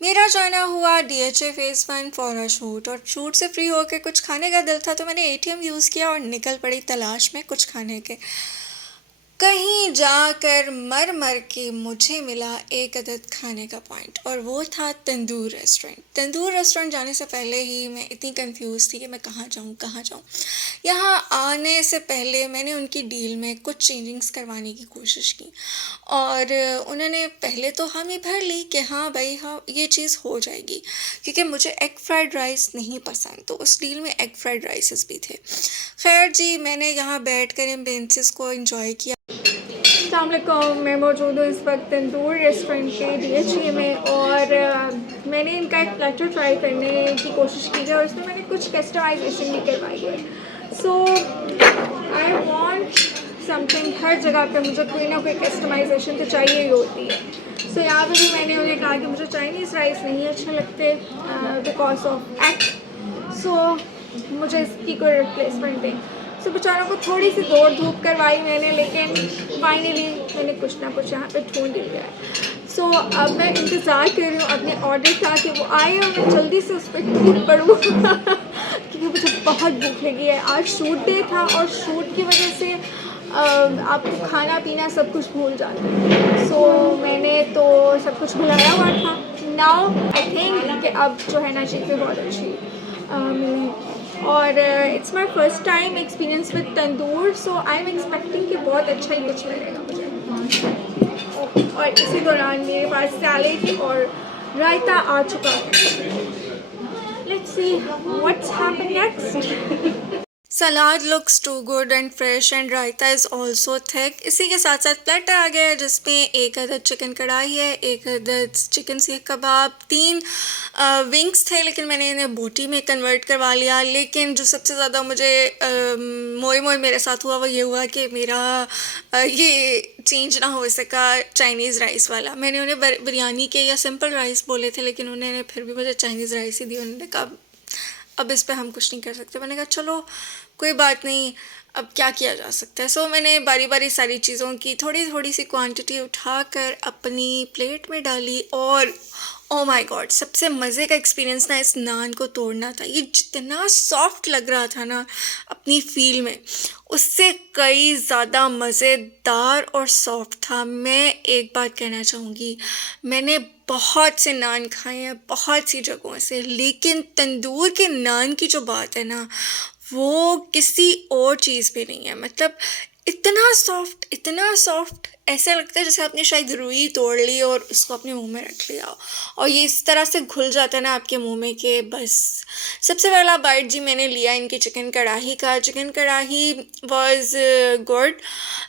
मेरा जाना हुआ DHA phase 1 for a shoot, और शूट से फ्री होकर कुछ खाने का दिल था तो मैंने एटीएम यूज़ किया और निकल पड़ी तलाश में कुछ खाने के। कहीं जाकर मर मर के मुझे मिला एक अदद खाने का पॉइंट, और वो था तंदूर रेस्टोरेंट। तंदूर रेस्टोरेंट जाने से पहले ही मैं इतनी कंफ्यूज थी कि मैं कहाँ जाऊँ कहाँ जाऊँ। यहाँ आने से पहले मैंने उनकी डील में कुछ चेंजिंग्स करवाने की कोशिश की, और उन्होंने पहले तो हामी भर ली कि हाँ भाई हाँ ये चीज़ हो जाएगी, क्योंकि मुझे एग फ्राइड राइस नहीं पसंद, तो उस डील में एग फ्राइड राइसेस भी थे। खैर जी, मैंने यहाँ बैठ कर इन बेंचेस को एंजॉय किया। अस्सलामुअलैकुम, मैं मौजूद हूँ इस वक्त तंदूर रेस्टोरेंट के डीएचए में, और मैंने इनका एक प्लेटर ट्राई करने की कोशिश की है और इसमें मैंने कुछ कस्टमाइजेशन भी करवाई है। सो आई वांट समथिंग, हर जगह पे मुझे कोई ना कोई कस्टमाइजेशन तो चाहिए ही होती है। सो यहाँ पे भी मैंने उन्हें कहा कि मुझे चाइनीज़ राइस नहीं अच्छे लगते बिकॉज ऑफ एक्ट, सो मुझे इसकी कोई रिप्लेसमेंट दें। सो बेचारों को थोड़ी सी दौड़ धूप करवाई मैंने, लेकिन फाइनली मैंने कुछ ना कुछ यहाँ पे ढूंढ ही लिया है। सो अब मैं इंतज़ार कर रही हूँ अपने ऑर्डर का कि वो आए और मैं जल्दी से उस पर टूट पड़ूँ क्योंकि मुझे बहुत भूख लगी है। आज शूट डे था और शूट की वजह से आपको खाना पीना सब कुछ भूल जाते हैं। सो मैंने तो सब कुछ भुलाया हुआ था। नाउ आई थिंक कि अब जो है ना चीज़ें बहुत अच्छी मिली हैं, और it's my first time experience with tandoor, so I am expecting कि बहुत अच्छा ही कुछ मिलेगा मुझे। और इसी दौरान मेरे पास सैलेड और रायता आ चुका है। Let's see what's happen next. Salad looks too good and fresh and raita is also thick. इसी के साथ साथ प्लेटर आ गया है जिसमें एक अदद चिकन कढ़ाई है, एक अदद चिकन सीख कबाब, 3 विंग्स थे लेकिन मैंने इन्हें बोटी में कन्वर्ट करवा लिया। लेकिन जो सबसे ज़्यादा मुझे मोए मोए मेरे साथ हुआ वो ये हुआ कि मेरा ये चेंज ना हो सका चाइनीज़ राइस वाला। मैंने उन्हें बिरयानी के या सिंपल राइस बोले थे, लेकिन उन्होंने फिर भी मुझे चाइनीज़ राइस ही दी। उन्होंने कहा अब इस पे हम कुछ नहीं कर सकते। मैंने कहा चलो कोई बात नहीं, अब क्या किया जा सकता है। सो मैंने बारी बारी सारी चीज़ों की थोड़ी थोड़ी सी क्वांटिटी उठाकर अपनी प्लेट में डाली, और ओ माय गॉड, सबसे मज़े का एक्सपीरियंस ना इस नान को तोड़ना था। ये जितना सॉफ्ट लग रहा था ना अपनी फील में, उससे कई ज़्यादा मज़ेदार और सॉफ्ट था। मैं एक बात कहना चाहूँगी, मैंने बहुत से नान खाए हैं बहुत सी जगहों से, लेकिन तंदूर के नान की जो बात है ना वो किसी और चीज़ पे नहीं है। मतलब इतना सॉफ्ट ऐसा लगता है जैसे आपने शायद रुई तोड़ ली और उसको अपने मुंह में रख लिया हो, और ये इस तरह से घुल जाता है ना आपके मुंह में कि बस। सबसे पहला बाइट जी मैंने लिया इनकी चिकन कढ़ाई का। चिकन कढ़ाई वाज गुड,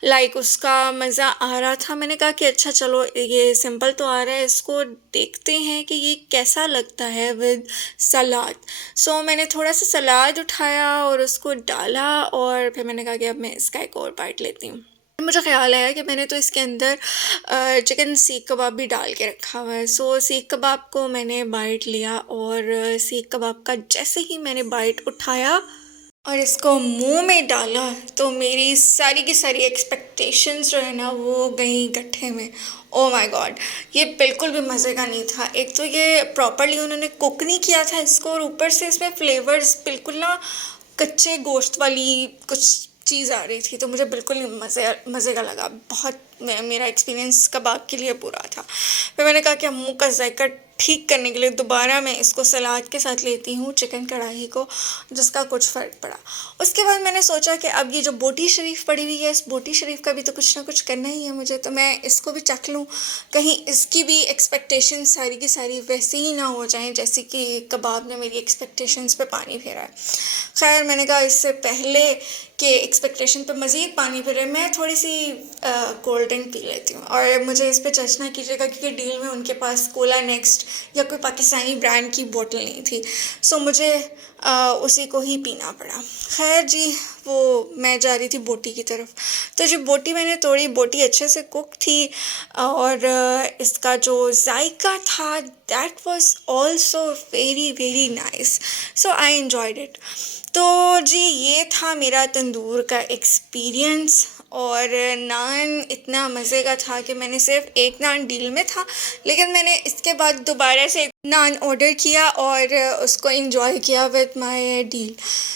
लाइक उसका मज़ा आ रहा था। मैंने कहा कि अच्छा चलो ये सिंपल तो आ रहा है, इसको देखते हैं कि ये कैसा लगता है विद सलाद। सो मैंने थोड़ा सा सलाद उठाया और उसको डाला, और फिर मैंने कहा कि अब मैं इसका एक और बाइट लेती हूँ। मुझे ख्याल आया कि मैंने तो इसके अंदर चिकन सीख कबाब भी डाल के रखा हुआ है। सो सीख कबाब को मैंने बाइट लिया, और सीख कबाब का जैसे ही मैंने बाइट उठाया और इसको मुंह में डाला तो मेरी सारी की सारी एक्सपेक्टेशंस जो है ना वो गई गड्ढे में। ओ माय गॉड, ये बिल्कुल भी मज़े का नहीं था। एक तो ये प्रॉपरली उन्होंने कुक नहीं किया था इसको, और ऊपर से इसमें फ्लेवर्स बिल्कुल ना कच्चे गोश्त वाली कुछ चीज़ आ रही थी, तो मुझे बिल्कुल नहीं मज़े का लगा। बहुत मेरा एक्सपीरियंस कबाब के लिए बुरा था। फिर मैंने कहा कि मुंह का जायका ठीक करने के लिए दोबारा मैं इसको सलाद के साथ लेती हूँ चिकन कढ़ाई को, जिसका कुछ फ़र्क पड़ा। उसके बाद मैंने सोचा कि अब ये जो बोटी शरीफ पड़ी हुई है, इस बोटी शरीफ का भी तो कुछ ना कुछ करना ही है मुझे, तो मैं इसको भी चख लूँ, कहीं इसकी भी एक्सपेक्टेशन सारी की सारी वैसे ही ना हो जाएं जैसे कि कबाब ने मेरी एक्सपेक्टेशंस पे पानी फेरा है। खैर मैंने कहा इससे पहले कि एक्सपेक्टेशन पे मज़ीद पानी फिरे, मैं थोड़ी सी कोल्ड ड्रिंक पी लेती हूँ। और मुझे इस पर जज ना कीजिएगा क्योंकि डील में उनके पास कोला नेक्स्ट या कोई पाकिस्तानी ब्रांड की बोतल नहीं थी, सो मुझे उसी को ही पीना पड़ा। खैर जी, वो मैं जा रही थी बोटी की तरफ, तो जो बोटी मैंने तोड़ी, बोटी अच्छे से कुक थी, और इसका जो जायका था that was also very very nice, so I enjoyed it. तो जी ये था मेरा तंदूर का एक्सपीरियंस, और नान इतना मज़े का था कि मैंने सिर्फ एक नान डील में था, लेकिन मैंने इसके बाद दोबारा से एक नान ऑर्डर किया और उसको इंजॉय किया विद माय डील।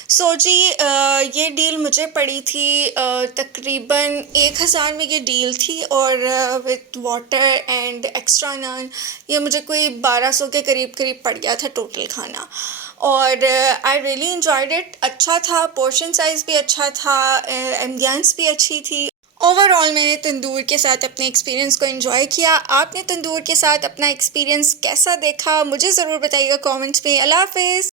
सो जी ये डील मुझे पड़ी थी तकरीबन 1000 में ये डील थी, और विद वाटर एंड एक्स्ट्रा नान ये मुझे कोई 1200 के करीब करीब पड़ गया था टोटल खाना। और आई रियली इंजॉयड इट। अच्छा था, पोर्शन साइज़ भी अच्छा था, एम्बियंस भी अच्छी थी। ओवरऑल मैंने तंदूर के साथ अपने एक्सपीरियंस को एंजॉय किया। आपने तंदूर के साथ अपना एक्सपीरियंस कैसा देखा मुझे ज़रूर बताइएगा कमेंट्स में। अल्लाह हाफ़िज़।